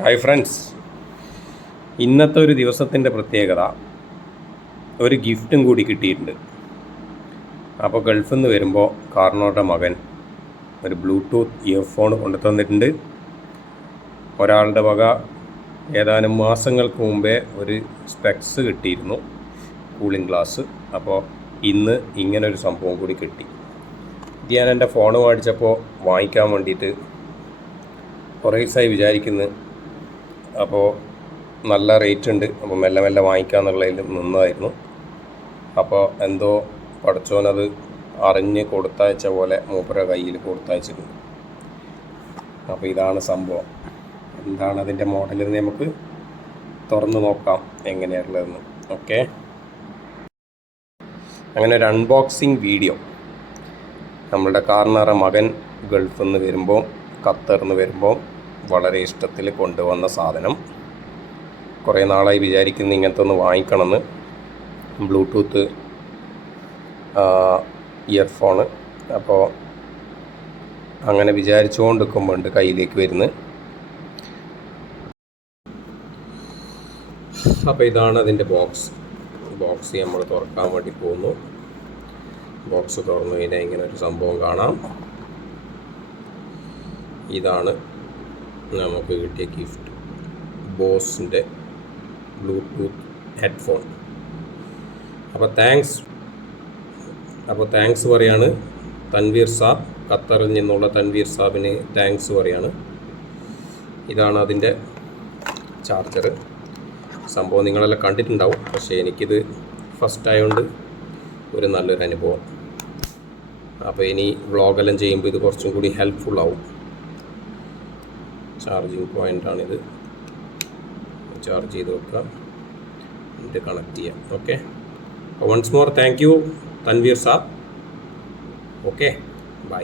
Hi friends, ഇന്നത്തെ ഒരു ദിവസത്തിൻ്റെ പ്രത്യേകത ഒരു ഗിഫ്റ്റും കൂടി കിട്ടിയിട്ടുണ്ട്. അപ്പോൾ ഗൾഫിൽ നിന്ന് വരുമ്പോൾ കാർണോയുടെ മകൻ ഒരു ബ്ലൂടൂത്ത് ഇയർഫോൺ കൊണ്ടു തന്നിട്ടുണ്ട്. ഒരാളുടെ വക ഏതാനും മാസങ്ങൾക്ക് മുമ്പേ ഒരു സ്പെക്സ് കിട്ടിയിരുന്നു, കൂളിംഗ് ഗ്ലാസ്. അപ്പോൾ ഇന്ന് ഇങ്ങനൊരു സംഭവം കൂടി കിട്ടി. ഇത് ഞാൻ എൻ്റെ ഫോൺ മേടിച്ചപ്പോൾ വാങ്ങിക്കാൻ വേണ്ടിയിട്ട് കുറേ ദിവസമായി വിചാരിക്കുന്നു. അപ്പോൾ നല്ല റേറ്റ് ഉണ്ട്, അപ്പോൾ മെല്ലെ മെല്ലെ വാങ്ങിക്കാമെന്നുള്ളതിൽ നിന്നതായിരുന്നു. അപ്പോൾ എന്തോ പഠിച്ചോനത് അറിഞ്ഞ് കൊടുത്തയച്ച പോലെ മൂപ്പര കയ്യിൽ കൊടുത്തയച്ചിട്ടുണ്ട്. അപ്പോൾ ഇതാണ് സംഭവം. എന്താണ് അതിൻ്റെ മോഡലെന്ന് നമുക്ക് തുറന്ന് നോക്കാം എങ്ങനെയുള്ളതെന്ന്. ഓക്കെ, അങ്ങനെ ഒരു അൺബോക്സിങ് വീഡിയോ. നമ്മളുടെ കാർണറുടെ മകൻ ഗൾഫിൽ നിന്ന് വരുമ്പോൾ, ഖത്തറിൽ നിന്ന് വരുമ്പോൾ വളരെ ഇഷ്ടത്തിൽ കൊണ്ടുവന്ന സാധനം. കുറേ നാളായി വിചാരിക്കുന്നു ഇങ്ങനത്തെ ഒന്ന് വാങ്ങിക്കണമെന്ന്. Bluetooth earphone. അപ്പോൾ അങ്ങനെ വിചാരിച്ചുകൊണ്ടിരിക്കുമ്പോൾ ഉണ്ട് കയ്യിലേക്ക് വരുന്നത്. അപ്പോൾ ഇതാണ് അതിൻ്റെ ബോക്സ് നമ്മൾ തുറക്കാൻ വേണ്ടി പോകുന്നു. ബോക്സ് തുറന്നു കഴിഞ്ഞാൽ ഇങ്ങനെ ഒരു സംഭവം കാണാം. ഇതാണ് നമുക്ക് കിട്ടിയ ഗിഫ്റ്റ്, ബോസിൻ്റെ ബ്ലൂടൂത്ത് ഹെഡ്ഫോൺ. അപ്പോൾ താങ്ക്സ് പറയാണ് തൻവീർ സാബ്, ഖത്തറിൽ നിന്നുള്ള തൻവീർ സാബിന് താങ്ക്സ് പറയാണ്. ഇതാണ് അതിൻ്റെ ചാർജർ. സംഭവം നിങ്ങളെല്ലാം കണ്ടിട്ടുണ്ടാവും, പക്ഷേ എനിക്കിത് ഫസ്റ്റ് ആയതുകൊണ്ട് ഒരു നല്ലൊരു അനുഭവം. അപ്പോൾ ഇനി വ്ളോഗെല്ലാം ചെയ്യുമ്പോൾ ഇത് കുറച്ചും കൂടി ഹെൽപ്ഫുള്ളാവും. ചാർജിങ് പോയിൻ്റാണിത്. ചാർജ് ചെയ്ത് വെക്കാം, ഇത് കണക്ട് ചെയ്യാം. Okay, once more thank you Tanveer Saab. Okay, by.